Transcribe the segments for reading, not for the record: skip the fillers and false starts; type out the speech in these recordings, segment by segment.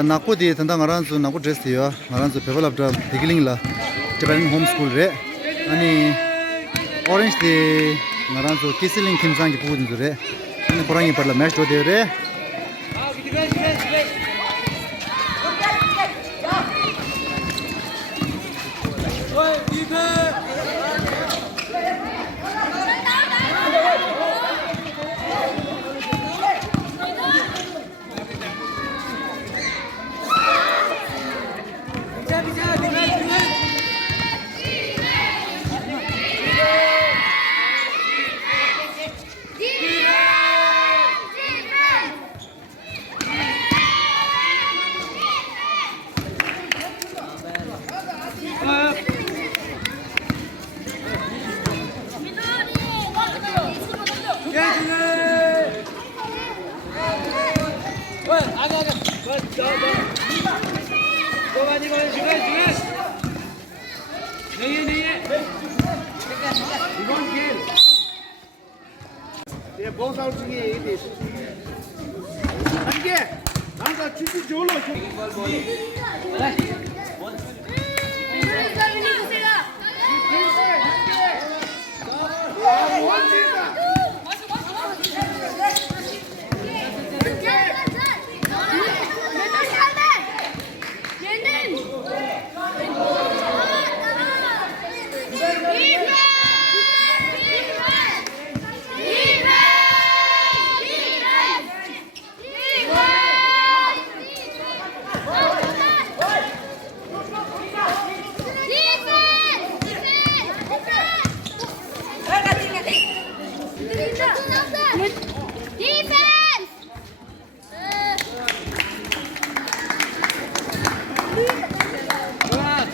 Naku di tanda ngaranzu naku dress tiyo ngaranzu people of the beginning la Tibetan home school re ani orange di ngaranzu kisiling kimsang ki pudin re ani porangi parla match do de re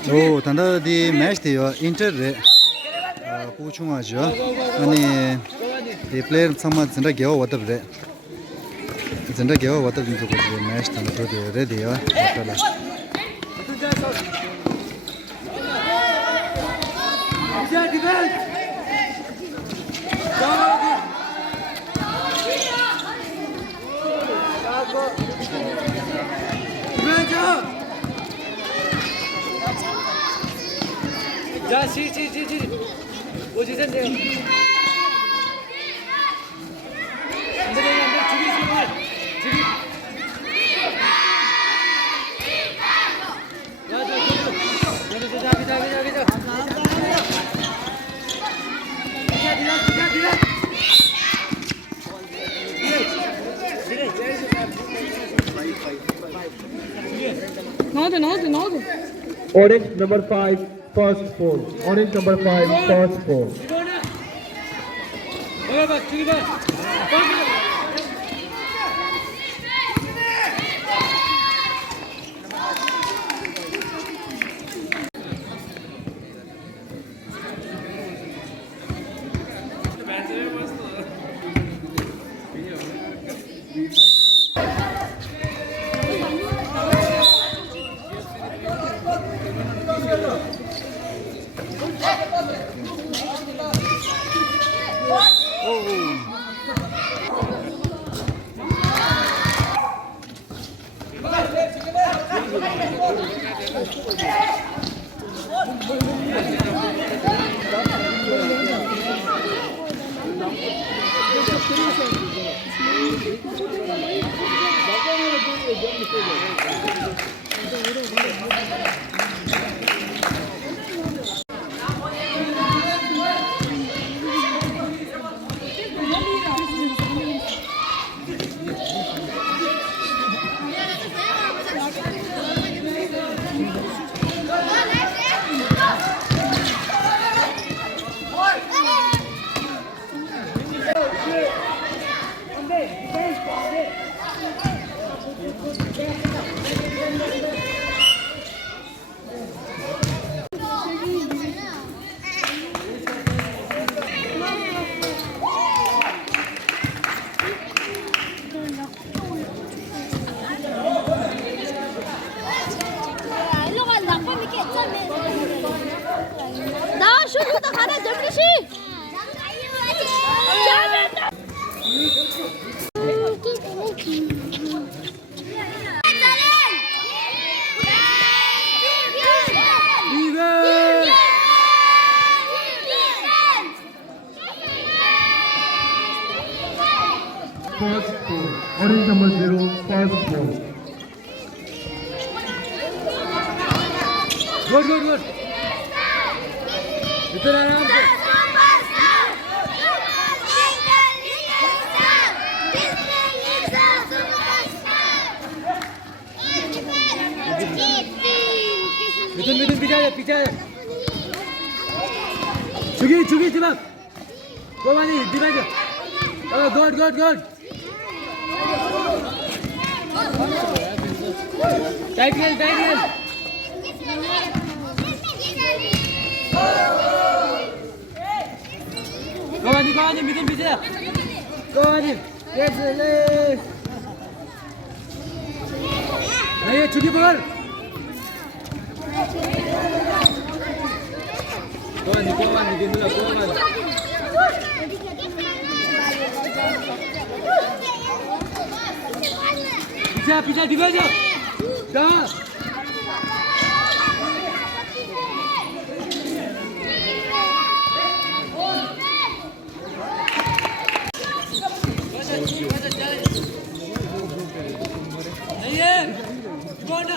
Oh, tanda di match tiyo inter re puchunga jo ani di player sama zinda gyawa watab re zinda gyawa watab nizu ko match tanda pro de re de yo tala जा सी वो जिसे दे अंदर चुरी जा Orange number 5 first four. Orange number 5 first four. First four. Orange number 0, first four. Good. Bitir aram se. Bitir पीछे आ चुकी दिमाग कोई दिमाग गुड टाइट Go on, मिथुन पीछे Go on, yes, नहीं छुट्टी पकड़ Go on, पीछे डिफेंस जा नहीं है कौन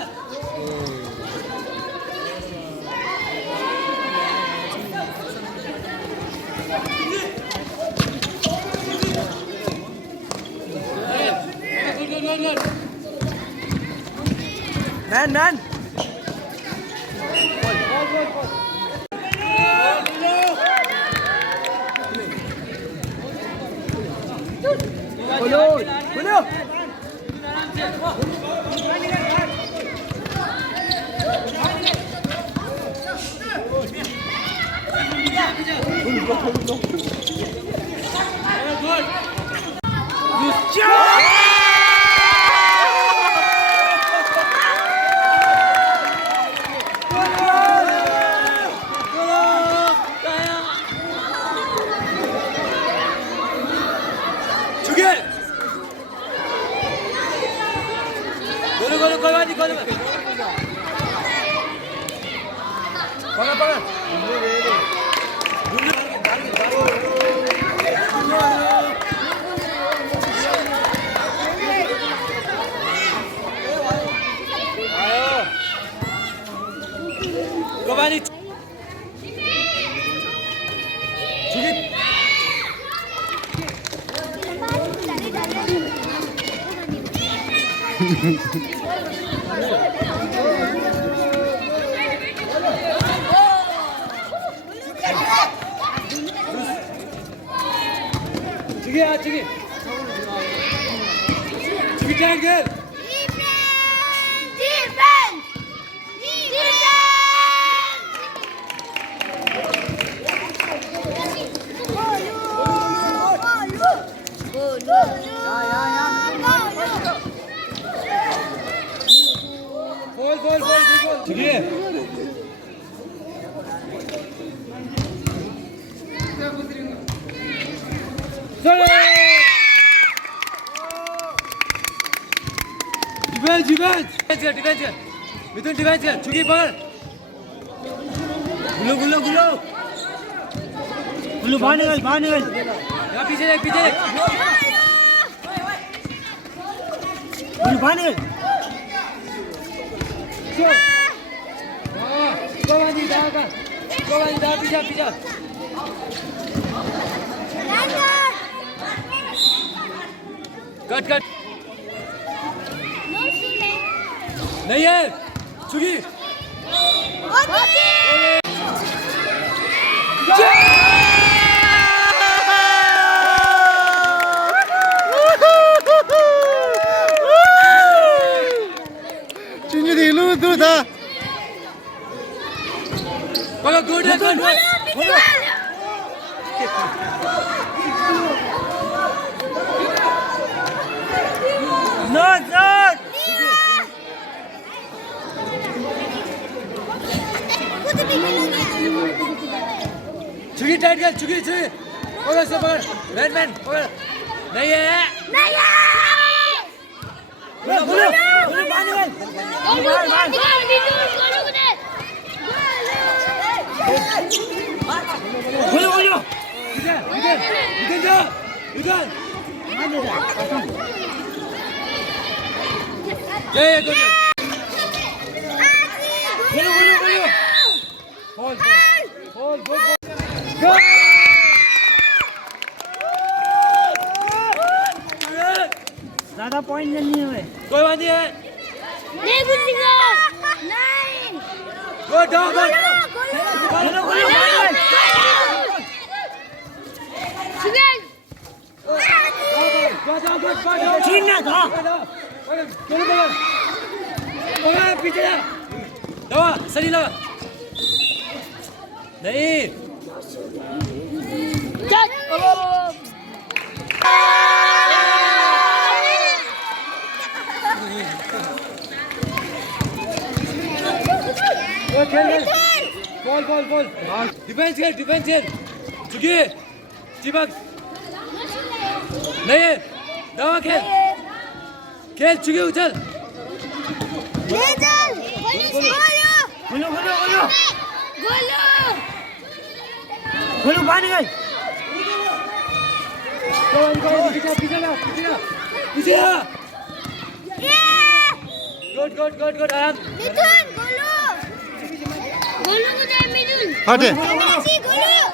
good. Nan. Follow. Gol. Pagar. Cavani. Чиги. Чиги. Defense! Gol. Чиги. Defence मिथुन डिफेंस कर चुकी पकड़ गुल्लू बाहर निकल यहाँ पीछे देख गुल्लू बाहर निकल गोवानी दागा पीछे कट नहीं है चुकी 진주 뒤로 두다. पकड़ गुड नॉट चुकी टाइट कर चुकी पकड़ मैन पकड़ नहीं है बोलो बोलो बोलो पानी में बोलो बोलो इधर ये बोलो बोलो बोलो बॉल बॉल बॉल ज्यादा पॉइंट नहीं है कोई बात नहीं है नहीं बुझेगा नहीं गुड डॉग गुड बोलो बोलो सुगन छीन ना था चलो पीछे जा दवा सही लगा नहीं चल बॉल बॉल बॉल डिफेंस खेल चुकी चिपक नहीं दवा खेल चुकी उछल ले चल बोलो बोलो बोलो गोलू बोलो बाहर निकल पीछे गुड आराम मिथुन गोलू गोलू को दे मिथुन हटे जी गोलू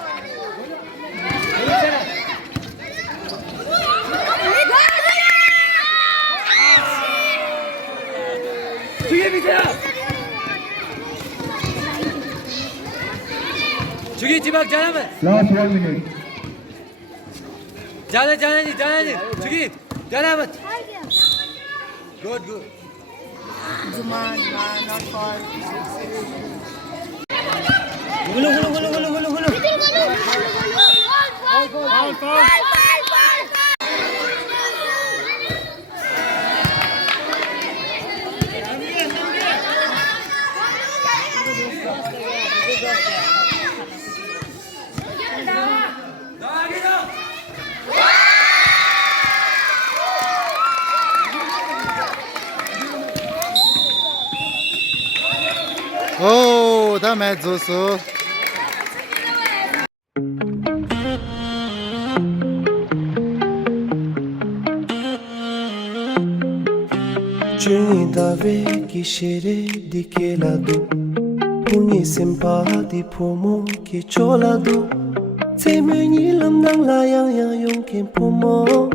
चुकी चिपक जाना मत Last 1 minute. जाना नहीं चुकी जाना मत गुड बोलो Mithun Golu ball Oh, da mezzo so. Dave kishere dikeladu Pungi simpati pomo ki choladu Teme nilam nang layang yang yong kim pomo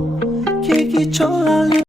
Ke ki cholali